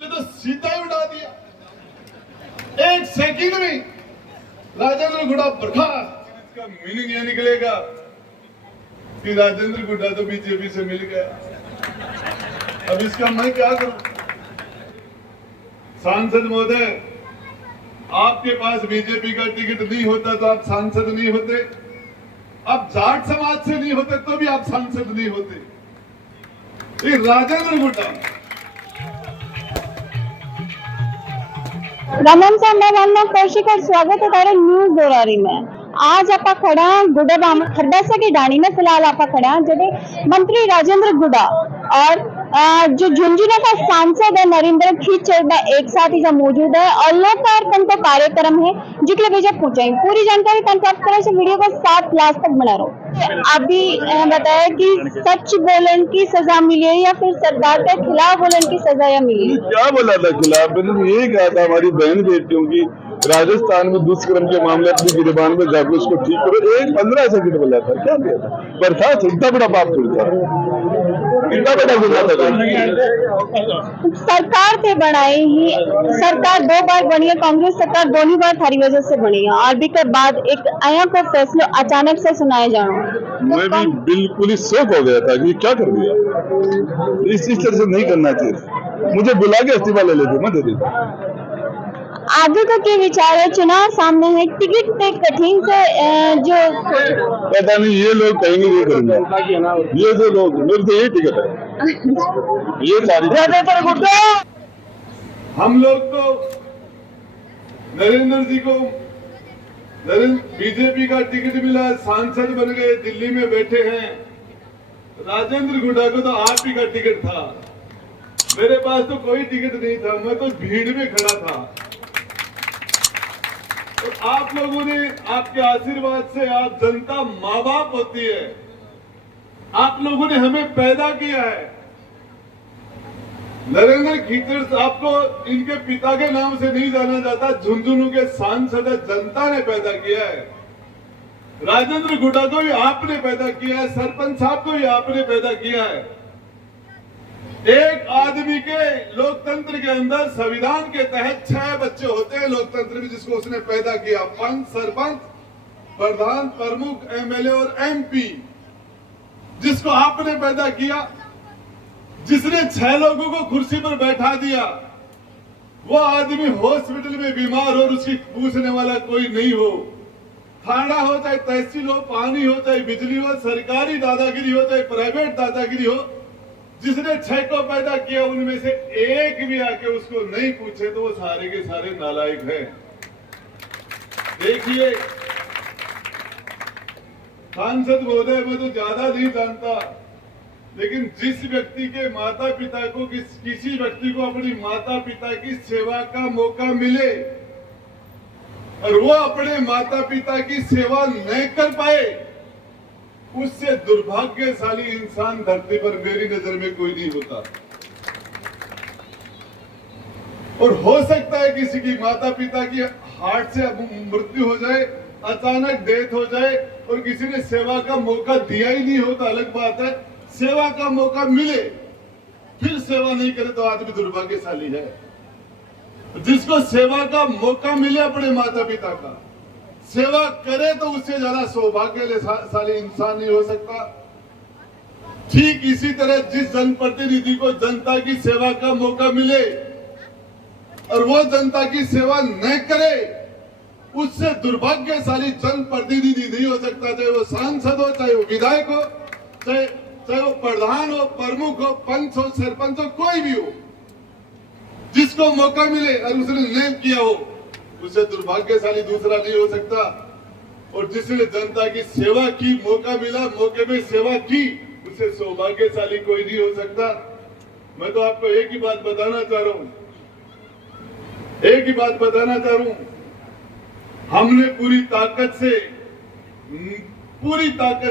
तो सीधा ही उड़ा दिया। एक सेकंड में राजेंद्र गुड्डा बर्खास्त। इसका मीनिंग यह निकलेगा कि राजेंद्र गुड्डा तो बीजेपी से मिल गया। अब इसका मैं क्या करूं? सांसद महोदय, आपके पास बीजेपी का टिकट नहीं होता तो आप सांसद नहीं होते। आप जाट समाज से नहीं होते तो भी आप सांसद नहीं होते। ये राजेंद्र गुड्डा रमन साहब, मैं मानना कौशिक और स्वागत है तारे न्यूज दोरारी में। आज आप खड़ा गुड्डा खरडासा की डाणी में फिलहाल आप खड़ा जब मंत्री राजेंद्र गुड्डा और जो झुंझुनू का सांसद है नरेंद्र खीचड़ एक साथ ही मौजूद है और लोकार्पण का कार्यक्रम है जिसके वजह पूछे पूरी जानकारी प्राप्त करने से वीडियो को 7 लास्ट तक बना रहो। अभी बताया कि सच बोलन की सजा मिली है या फिर सरकार के खिलाफ बोलन की सजा या मिली? क्या बोला था खिलाफ? मैंने यही कहा था हमारी बहन बेटियों की राजस्थान में दुष्कर्म के मामले अपनी गिरबान में जाकर उसको ठीक करो। 15 सेकंड बोला था, क्या दिया था? बर्खास्त इतना बड़ा पाप था, इतना बड़ा गुनाह था। सरकार थे बनाई ही सरकार 2 बार बनी है, कांग्रेस सरकार दोनों बार थारी वजह से बनी है और भी के बाद एक आया को फैसला अचानक से सुनाया जाना। मैं भी बिल्कुल ही शौक हो गया था कि क्या कर दिया। इस तरह से नहीं करना चाहिए। मुझे बुला के इस्तीफा ले लेते, मैं दे देता। आगे का क्या विचार है? चुनाव सामने है, टिकट पे कठिन से जो पता नहीं ये लोग कहेंगे ये करूंगा, ये जो लोग मेरे तो ये टिकट है ये सारी। हम लोग तो नरेंद्र जी को बीजेपी का टिकट मिला, सांसद बन गए, दिल्ली में बैठे हैं। राजेंद्र गुड्डा को तो आप ही का टिकट था, मेरे पास तो कोई टिकट नहीं था, मैं तो भीड़ में खड़ा था। और आप लोगों ने, आपके आशीर्वाद से, आप जनता माँ बाप होती है, आप लोगों ने हमें पैदा किया है। नरेंद्र खीचड़ साहब को इनके पिता के नाम से नहीं जाना जाता, झुंझुनू के सांसद जनता ने पैदा किया है। राजेंद्र गुड्डा को भी आपने पैदा किया है, सरपंच साहब को भी आपने पैदा किया है। एक आदमी के लोकतंत्र के अंदर संविधान के तहत 6 बच्चे होते हैं लोकतंत्र में, जिसको उसने पैदा किया। पंच, सरपंच, प्रधान, प्रमुख, एमएलए और एमपी, जिसको आपने पैदा किया। जिसने 6 लोगों को कुर्सी पर बैठा दिया, वो आदमी हॉस्पिटल में बीमार हो और उसकी पूछने वाला कोई नहीं हो। थाना हो, चाहे तहसील हो, पानी हो, चाहे बिजली हो, सरकारी दादागिरी हो, चाहे प्राइवेट दादागिरी हो, जिसने 6 को पैदा किया उनमें से एक भी आके उसको नहीं पूछे तो वो सारे के सारे नालायक हैं। देखिए सांसद महोदय, मैं तो ज्यादा नहीं जानता, लेकिन जिस व्यक्ति के माता पिता को, किसी व्यक्ति को अपनी माता पिता की सेवा का मौका मिले और वो अपने माता पिता की सेवा नहीं कर पाए, उससे दुर्भाग्यशाली इंसान धरती पर मेरी नजर में कोई नहीं होता। और हो सकता है किसी की माता पिता की हार्ट से मृत्यु हो जाए, अचानक डेथ हो जाए और किसी ने सेवा का मौका दिया ही नहीं होता, अलग बात है। सेवा का मौका मिले फिर सेवा नहीं करे तो आदमी दुर्भाग्यशाली है। जिसको सेवा का मौका मिले अपने माता पिता का, सेवा करे तो उससे ज्यादा सौभाग्यशाली इंसान नहीं हो सकता। ठीक इसी तरह जिस जनप्रतिनिधि को जनता की सेवा का मौका मिले और वो जनता की सेवा न करे, उससे दुर्भाग्यशाली जनप्रतिनिधि नहीं हो सकता। चाहे वो सांसद हो, चाहे वो विधायक हो, चाहे वो प्रधान हो, प्रमुख हो, पंच हो, सरपंच हो, कोई भी हो, जिसको मौका मिले और उसने नहीं किया हो, उससे दुर्भाग्यशाली दूसरा नहीं हो सकता। और जिसने जनता की सेवा की, मौका मिला, मौके में सेवा की, उससे सौभाग्यशाली कोई नहीं हो सकता। मैं तो आपको एक ही बात बताना चाह रहा हूं, हमने पूरी ताकत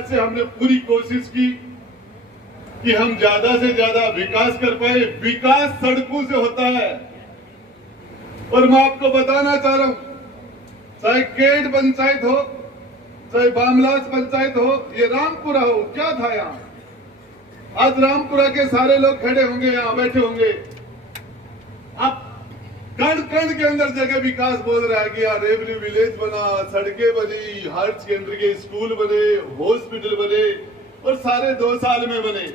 से हमने पूरी कोशिश की कि हम ज्यादा से ज्यादा विकास कर पाए। विकास सड़कों से होता है। और मैं आपको बताना चाह रहा हूं, चाहे केड पंचायत हो, चाहे बामलास पंचायत हो, ये रामपुरा हो, क्या था यहाँ? आज रामपुरा के सारे लोग खड़े होंगे, यहाँ बैठे होंगे। कण कण के अंदर जगह विकास बोल रहा है कि यार रेवन्यू विलेज बना, सड़कें बनी, हायर सेकेंडरी के स्कूल बने, हॉस्पिटल बने और सारे 2 साल में बने।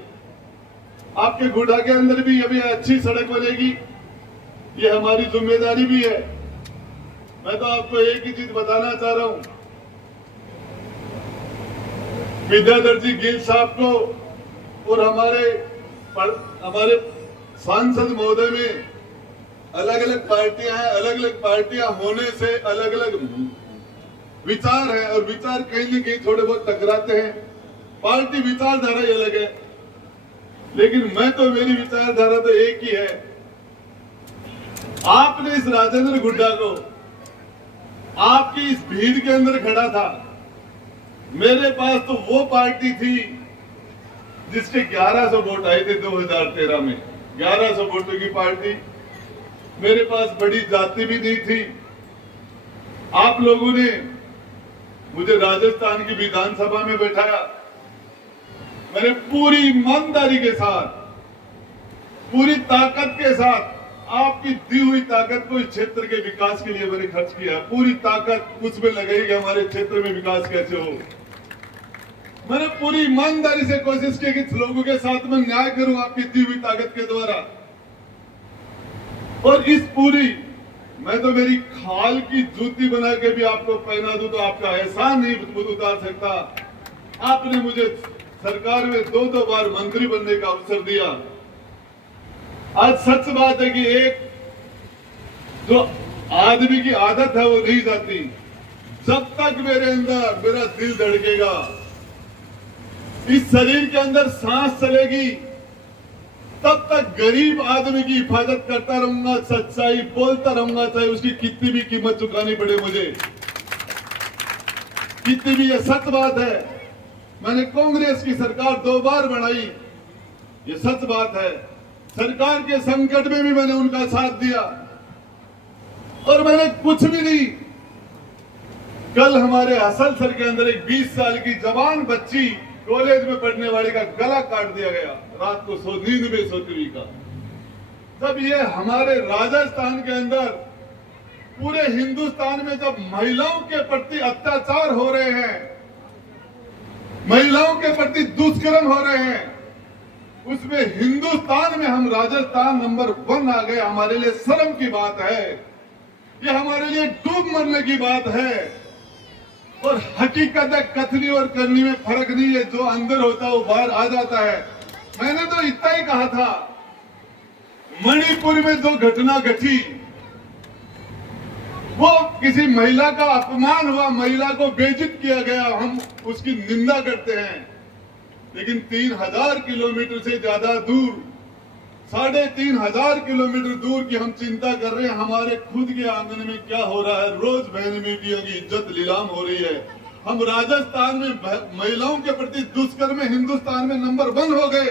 आपके गुड़ा के अंदर भी अभी अच्छी सड़क बनेगी, ये हमारी जिम्मेदारी भी है। मैं तो आपको एक ही चीज बताना चाह रहा हूं, विद्याधर जी गिल साहब को और हमारे सांसद महोदय में अलग अलग पार्टियां हैं, अलग अलग पार्टियां होने से अलग अलग विचार है और विचार कहीं न कहीं थोड़े बहुत टकराते हैं। पार्टी विचारधारा ही अलग है, लेकिन मेरी विचारधारा तो एक ही है। आपने इस राजेंद्र गुड्डा को आपकी इस भीड़ के अंदर खड़ा था, मेरे पास तो वो पार्टी थी जिसके 1100 वोट आए थे 2013 में, 1100 वोटों की पार्टी। मेरे पास बड़ी जाति भी नहीं थी। आप लोगों ने मुझे राजस्थान की विधानसभा में बैठाया, मैंने पूरी ईमानदारी के साथ, पूरी ताकत के साथ आपकी दी हुई ताकत को इस क्षेत्र के विकास के लिए मैंने खर्च किया। पूरी ताकत उसमें लगाई कि हमारे क्षेत्र में विकास कैसे हो। मैंने पूरी ईमानदारी से कोशिश की कि लोगों के साथ में न्याय करूं आपकी दी हुई ताकत के द्वारा। और मैं तो मेरी खाल की जूती बना के भी आपको पहना दूं तो आपका एहसान नहीं उतार सकता। आपने मुझे सरकार में 2 बार मंत्री बनने का अवसर दिया। आज सच बात है कि एक जो आदमी की आदत है वो नहीं जाती। जब तक मेरे अंदर मेरा दिल धड़केगा, इस शरीर के अंदर सांस चलेगी, तब तक गरीब आदमी की हिफाजत करता रहूंगा, सच्चाई बोलता रहूंगा, चाहे उसकी कितनी भी कीमत चुकानी पड़े मुझे। कितनी भी, ये सच बात है। मैंने कांग्रेस की सरकार 2 बार बनाई, ये सच बात है। सरकार के संकट में भी मैंने उनका साथ दिया और मैंने कुछ भी नहीं। कल हमारे असलसर के अंदर एक 20 साल की जवान बच्ची कॉलेज में पढ़ने वाली का गला काट दिया गया, रात को नींद में सोती हुई का। जब ये हमारे राजस्थान के अंदर, पूरे हिंदुस्तान में जब महिलाओं के प्रति अत्याचार हो रहे हैं, महिलाओं के प्रति दुष्कर्म हो रहे हैं, उसमें हिंदुस्तान में हम राजस्थान नंबर 1 आ गए। हमारे लिए शर्म की बात है, ये हमारे लिए डूब मरने की बात है। और हकीकत है, कथनी और करनी में फर्क नहीं है। जो अंदर होता है वो बाहर आ जाता है। मैंने तो इतना ही कहा था, मणिपुर में जो घटना घटी वो किसी महिला का अपमान हुआ, महिला को बेइज्जत किया गया, हम उसकी निंदा करते हैं। लेकिन 3000 किलोमीटर से ज्यादा दूर, 3500 किलोमीटर दूर की हम चिंता कर रहे हैं। हमारे खुद के आंगन में क्या हो रहा है? रोज बहन बेटियों की इज्जत नीलाम हो रही है। हम राजस्थान में महिलाओं के प्रति दुष्कर्म में हिंदुस्तान में नंबर 1 हो गए।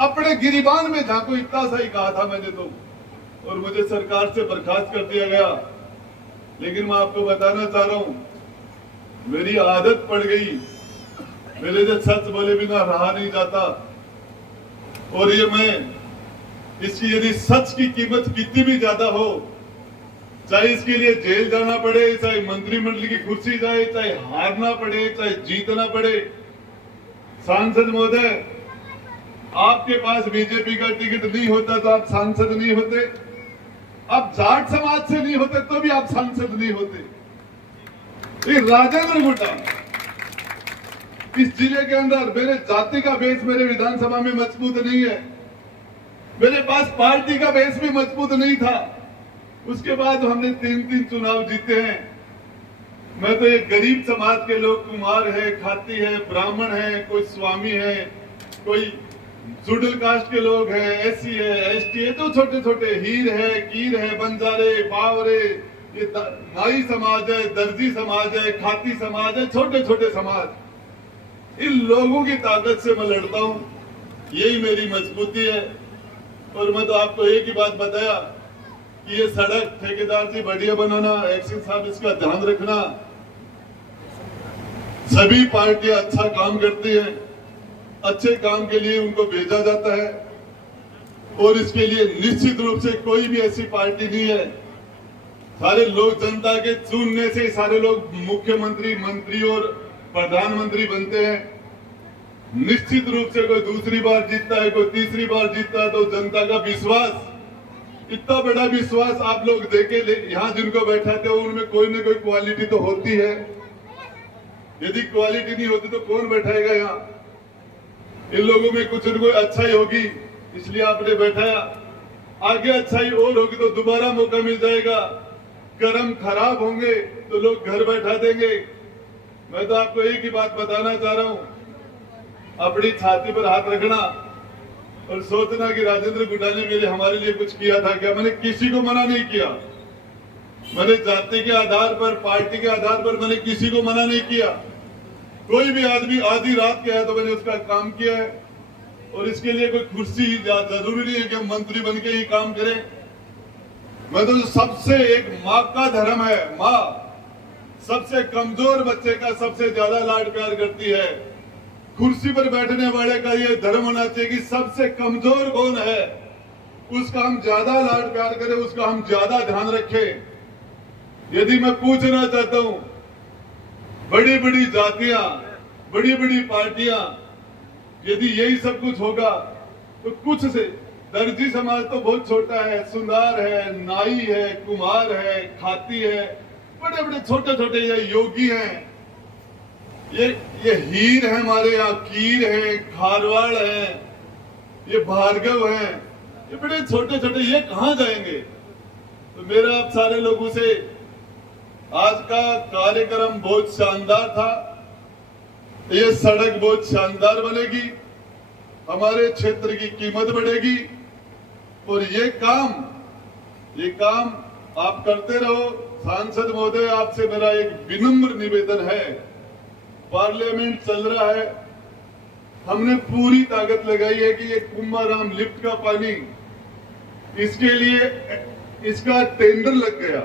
अपने गिरिबान में झांको, इतना सा ही कहा था मैंने तो, और मुझे सरकार से बर्खास्त कर दिया गया। लेकिन मैं आपको बताना चाह रहा हूं, मेरी आदत पड़ गई, मेरे से सच बोले बिना रहा नहीं जाता। और ये इसकी यदि सच की कीमत कितनी भी ज्यादा हो, चाहे इसके लिए जेल जाना पड़े, चाहे मंत्रिमंडल की कुर्सी जाए, चाहे हारना पड़े, चाहे जीतना पड़े। सांसद महोदय, आपके पास बीजेपी का टिकट नहीं होता तो आप सांसद नहीं होते, आप जाट समाज से नहीं होते तो भी आप सांसद नहीं होते। ये राजेंद्र गुड्डा इस जिले के अंदर, मेरे जाति का बेस मेरे विधानसभा में मजबूत नहीं है, मेरे पास पार्टी का बेस भी मजबूत नहीं था। उसके बाद हमने 3 चुनाव जीते हैं। मैं तो एक गरीब समाज के लोग, कुमार है, खाती है, ब्राह्मण है, कोई स्वामी है, कोई शेड्यूल कास्ट के लोग हैं, एससी है, एसटी है, तो छोटे छोटे हीर है, कीर है, बंजारे, बावरे, ये नाई समाज है, दर्जी समाज है, खाती समाज है, छोटे छोटे समाज। इन लोगों की ताकत से मैं लड़ता हूं, यही मेरी मजबूती है। और मैं तो आपको एक ही बात बताया कि ये सड़क ठेकेदार जी बढ़िया बनाना, एक्शन साहब इसका ध्यान रखना। सभी पार्टियां अच्छा काम करती हैं, अच्छे काम के लिए उनको भेजा जाता है। और इसके लिए निश्चित रूप से कोई भी ऐसी पार्टी नहीं है। सारे लोग जनता के चुनने से सारे लोग मुख्यमंत्री, मंत्री और प्रधानमंत्री बनते हैं। निश्चित रूप से कोई दूसरी बार जीतता है, कोई तीसरी बार जीतता है, तो जनता का विश्वास, इतना बड़ा विश्वास आप लोग देके यहाँ जिनको बैठाते हो उनमें कोई ना कोई क्वालिटी तो होती है। यदि क्वालिटी नहीं होती तो कौन बैठाएगा यहाँ? इन लोगों में कुछ न कोई अच्छाई होगी, इसलिए आपने बैठाया। आगे अच्छाई और होगी तो दोबारा मौका मिल जाएगा। कर्म खराब होंगे तो लोग घर बैठा देंगे। मैं तो आपको एक ही बात बताना चाह रहा हूं, अपनी छाती पर हाथ रखना और सोचना कि राजेंद्र गुड्डा ने हमारे लिए कुछ किया था क्या? मैंने किसी को मना नहीं किया। मैंने जाति के आधार पर, पार्टी के आधार पर मैंने किसी को मना नहीं किया। कोई भी आदमी आधी रात के है तो मैंने उसका काम किया है। और इसके लिए कोई कुर्सी जरूरी नहीं है कि हम मंत्री बन के ही काम करें। मैं तो सबसे, एक माँ का धर्म है, माँ सबसे कमजोर बच्चे का सबसे ज्यादा लाड प्यार करती है। कुर्सी पर बैठने वाले का ये धर्म होना चाहिए कि सबसे कमजोर कौन है उसका हम ज्यादा लाड प्यार करें, उसका हम ज्यादा ध्यान रखें। यदि मैं पूछना चाहता हूं, बड़ी बड़ी जातियां, बड़ी बड़ी पार्टियां, यदि यही सब कुछ होगा तो कुछ से दर्जी समाज तो बहुत छोटा है, सुनार है, नाई है, कुम्हार है, खाती है, बड़े बड़े छोटे छोटे ये योगी हैं, ये हीर है, हमारे यहाँ कीर है, खारवाड़ है, ये भार्गव है, ये बड़े छोटे छोटे, ये कहाँ जाएंगे? तो मेरा आप सारे लोगों से, आज का कार्यक्रम बहुत शानदार था। ये सड़क बहुत शानदार बनेगी, हमारे क्षेत्र की कीमत बढ़ेगी और ये काम आप करते रहो। सांसद महोदय, आपसे मेरा एक विनम्र निवेदन है, पार्लियामेंट चल रहा है, हमने पूरी ताकत लगाई है कि ये कुंभाराम लिफ्ट का पानी, इसके लिए इसका टेंडर लग गया।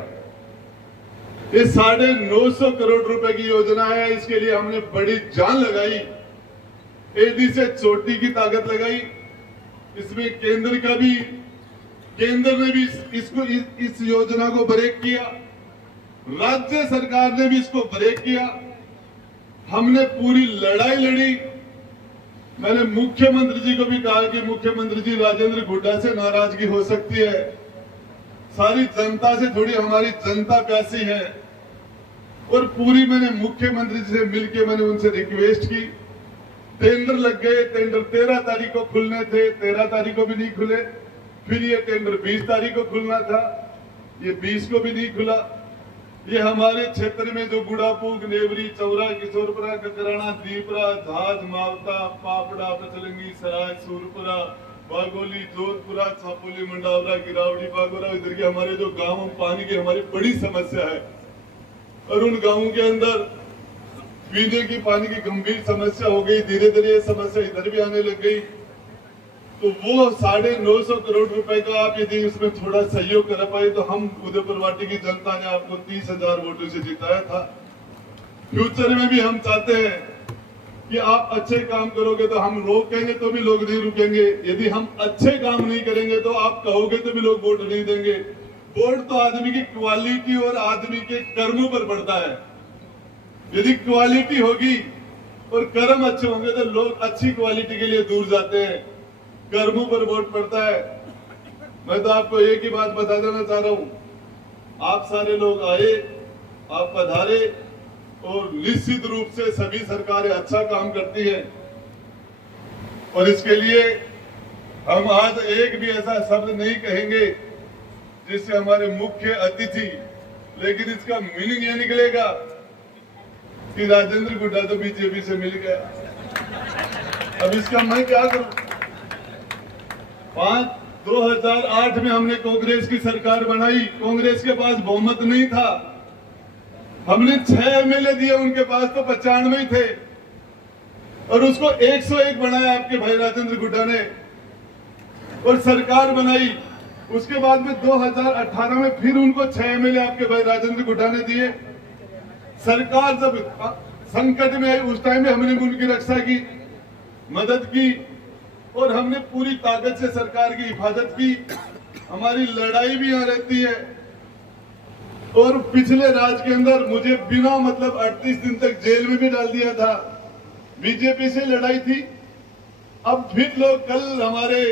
ये 950 करोड़ रुपए की योजना है, इसके लिए हमने बड़ी जान लगाई, एडी से चोटी की ताकत लगाई। इसमें केंद्र ने भी इस योजना को ब्रेक किया, राज्य सरकार ने भी इसको ब्रेक किया। हमने पूरी लड़ाई लड़ी। मैंने मुख्यमंत्री जी को भी कहा कि मुख्यमंत्री जी, राजेंद्र गुड्डा से नाराजगी हो सकती है, सारी जनता से थोड़ी हमारी जनता प्यासी है। और पूरी मैंने मुख्यमंत्री जी से मिलकर मैंने उनसे रिक्वेस्ट की। टेंडर लग गए, टेंडर 13 तारीख को खुलने थे, 13 तारीख को भी नहीं खुले। फिर ये टेंडर 20 तारीख को खुलना था, ये 20 को भी नहीं खुला। ये हमारे क्षेत्र में जो गुड़ापूग, नेवरी, चौरा, किशोरपुरा, ककराना, दीपरा, झाज, मावता, पापड़ा, पचलंगी, सराय, सूरपुरा, बागोली, जोधपुरा, छापोली, मंडावरा, गिरावड़ी, बागोरा, इधर के हमारे जो गांव, पानी की हमारी बड़ी समस्या है। और उन गांवों के अंदर पीने की पानी की गंभीर समस्या हो गई। धीरे धीरे ये समस्या इधर भी आने लग गई। तो वो 950 करोड़ रुपए का आप यदि उसमें थोड़ा सहयोग कर पाए तो हम उदयपुरवाटी की जनता ने आपको 30,000 वोटों से जिताया था। फ्यूचर में भी हम चाहते हैं कि आप अच्छे काम करोगे तो हम रोकेंगे तो भी लोग नहीं रुकेंगे। यदि हम अच्छे काम नहीं करेंगे तो आप कहोगे तो भी लोग वोट नहीं देंगे। वोट तो आदमी की क्वालिटी और आदमी के कर्मों पर पड़ता है। यदि क्वालिटी होगी और कर्म अच्छे होंगे तो लोग अच्छी क्वालिटी के लिए दूर जाते हैं, कर्मों पर वोट पड़ता है। मैं तो आपको एक ही बात बता देना चाह रहा हूं, आप सारे लोग आए, आप पधारे और निश्चित रूप से सभी सरकारें अच्छा काम करती हैं और इसके लिए हम आज एक भी ऐसा शब्द नहीं कहेंगे जिससे हमारे मुख्य अतिथि, लेकिन इसका मीनिंग ये निकलेगा कि राजेंद्र गुड्डा तो बीजेपी से मिल गया। अब इसका मैं क्या करूं? 2008 में हमने कांग्रेस की सरकार बनाई, कांग्रेस के पास बहुमत नहीं था, हमने 6 एमएलए दिए, उनके पास तो 95 ही थे और उसको 101 बनाया आपके भाई राजेंद्र गुड्डा ने और सरकार बनाई। उसके बाद में 2018 में फिर उनको 6 एमएलए आपके भाई राजेंद्र गुड्डा ने दिए। सरकार जब संकट में आई उस टाइम में हमने उनकी रक्षा की, मदद की और हमने पूरी ताकत से सरकार की हिफाजत की। हमारी लड़ाई भी यहाँ रहती है। और पिछले राज के अंदर मुझे बिना मतलब 38 दिन तक जेल में भी डाल दिया था। बीजेपी से लड़ाई थी। अब फिर लोग कल हमारे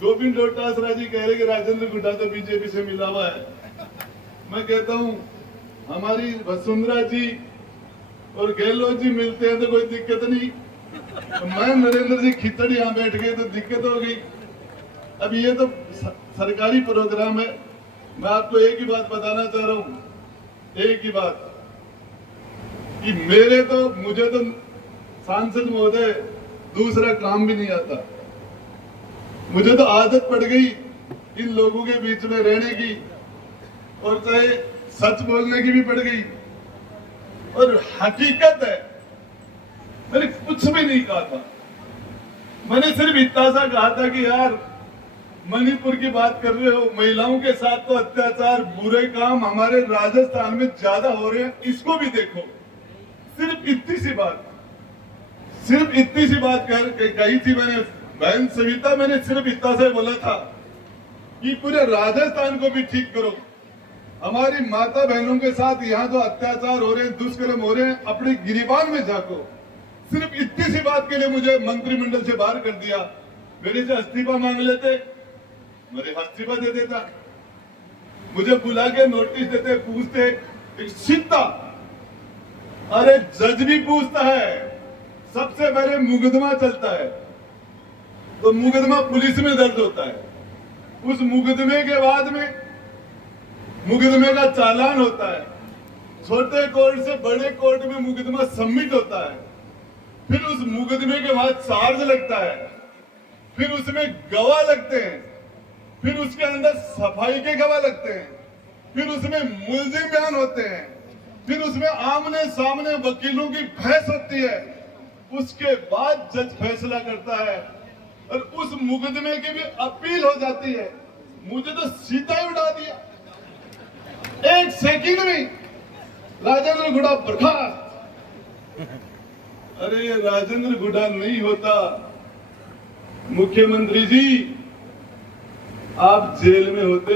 गोविंद डोटासरा जी कह रहे कि राजेंद्र गुड्डा तो बीजेपी से मिला हुआ है। मैं कहता हूं हमारी वसुंधरा जी और गहलोत जी मिलते हैं तो कोई दिक्कत नहीं। मैं नरेंद्र जी खिचड़ यहाँ बैठ गए तो दिक्कत हो गई। अब ये तो सरकारी प्रोग्राम है। मैं आपको एक ही बात बताना चाह रहा हूं, एक ही बात कि मुझे तो सांसद महोदय दूसरा काम भी नहीं आता। मुझे तो आदत पड़ गई इन लोगों के बीच में रहने की, और चाहे सच बोलने की भी पड़ गई। और हकीकत है मैंने कुछ भी नहीं कहा था। मैंने सिर्फ इतना सा कहा था कि यार मणिपुर की बात कर रहे हो, महिलाओं के साथ तो अत्याचार बुरे काम हमारे राजस्थान में ज्यादा हो रहे हैं, इसको भी देखो। सिर्फ इतनी सी बात कही थी मैंने। बहन सविता, मैंने सिर्फ इतना सा बोला था कि पूरे राजस्थान को भी ठीक करो। हमारी माता बहनों के साथ यहाँ जो अत्याचार हो रहे हैं, दुष्कर्म हो रहे हैं, अपने गिरिबान में झांको। सिर्फ इतनी सी बात के लिए मुझे मंत्रिमंडल से बाहर कर दिया। मेरे से इस्तीफा मांग लेते, मेरे इस्तीफा दे देता। मुझे बुला के नोटिस देते, पूछते सीधा। अरे जज भी पूछता है, सबसे पहले मुकदमा चलता है तो मुकदमा पुलिस में दर्ज होता है। उस मुकदमे के बाद में मुकदमे का चालान होता है। छोटे कोर्ट से बड़े कोर्ट में मुकदमा सबमिट होता है। फिर उस मुकदमे के बाद चार्ज लगता है, फिर उसमें गवाह लगते हैं, फिर उसके अंदर सफाई के गवाह लगते हैं, फिर उसमें मुलजिम बयान होते हैं, फिर उसमें आमने सामने वकीलों की बहस होती है। उसके बाद जज फैसला करता है और उस मुकदमे की भी अपील हो जाती है। मुझे तो सीधा ही उठा दिया, एक सेकंड में राजेंद्र गुड्डा बर्खास्त। अरे राजेंद्र गुड्डा नहीं होता, मुख्यमंत्री जी आप जेल में होते।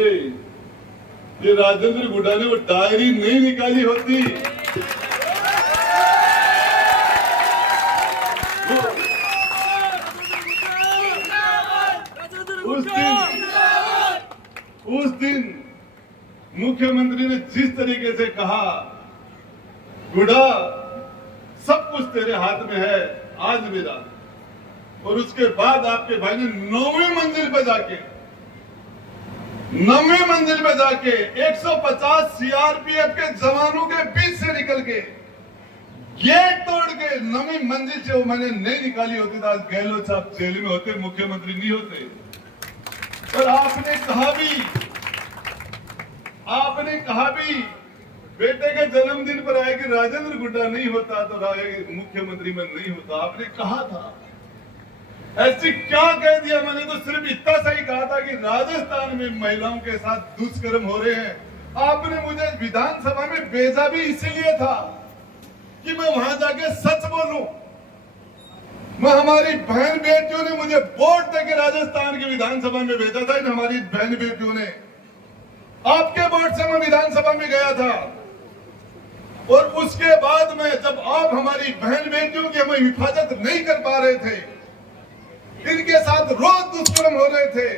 ये राजेंद्र गुड्डा ने वो डायरी नहीं निकाली होती। उस दिन मुख्यमंत्री ने जिस तरीके से कहा, गुड्डा सब कुछ तेरे हाथ में है आज मेरा, और उसके बाद आपके भाई ने 9वीं मंजिल पे जाके 150 सीआरपीएफ के जवानों के बीच से निकल के गेट तोड़ के 9वीं मंजिल से वो मैंने नहीं निकाली होती तो आज गहलोत साहब जेल में होते, मुख्यमंत्री नहीं होते। और आपने कहा भी बेटे के जन्मदिन पर आए कि राजेंद्र गुड्डा नहीं होता तो मुख्यमंत्री में नहीं होता। आपने कहा था, ऐसी क्या कह दिया? मैंने तो सिर्फ इतना सा ही कहा था कि राजस्थान में महिलाओं के साथ दुष्कर्म हो रहे हैं। आपने मुझे विधानसभा में भेजा भी इसीलिए था कि मैं वहां जाके सच बोलूं। हमारी बहन बेटियों ने मुझे वोट देके राजस्थान की विधानसभा में भेजा था। इन हमारी बहन बेटियों ने आपके वोट से मैं विधानसभा में गया था। और उसके बाद में जब आप हमारी बहन बेटियों की हमें हिफाजत नहीं कर पा रहे थे, इनके साथ रोज दुष्कर्म हो रहे थे,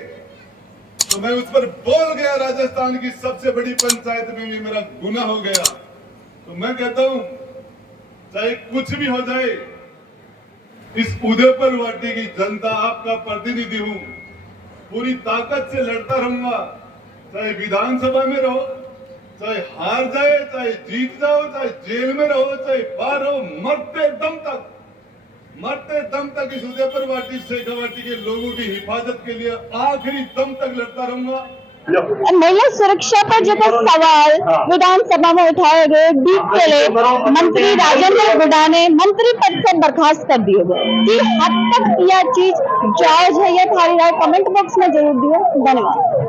तो मैं उस पर बोल गया। राजस्थान की सबसे बड़ी पंचायत में भी मेरा गुनाह हो गया। तो मैं कहता हूं चाहे कुछ भी हो जाए, इस उदयपुर वाटी की जनता आपका प्रतिनिधि हूं, पूरी ताकत से लड़ता रहूंगा। चाहे विधानसभा में रहो, चाहे हार जाए, चाहे जीत जाओ, चाहे जेल में रहो, चाहे बाहर रहो, मरते दम तक इस उदयपुर वाटी शेखावाटी के लोगों की हिफाजत के लिए आखिरी दम तक लड़ता रहूंगा। महिला सुरक्षा पर जो सवाल विधानसभा में उठाए गए, बीत चले मंत्री राजेंद्र गुड्डा ने मंत्री पद से बर्खास्त कर दिए गए। कि हद तक यह चीज जायज है, यह तुम्हारी राय कमेंट बॉक्स में जरूर दियो। धन्यवाद।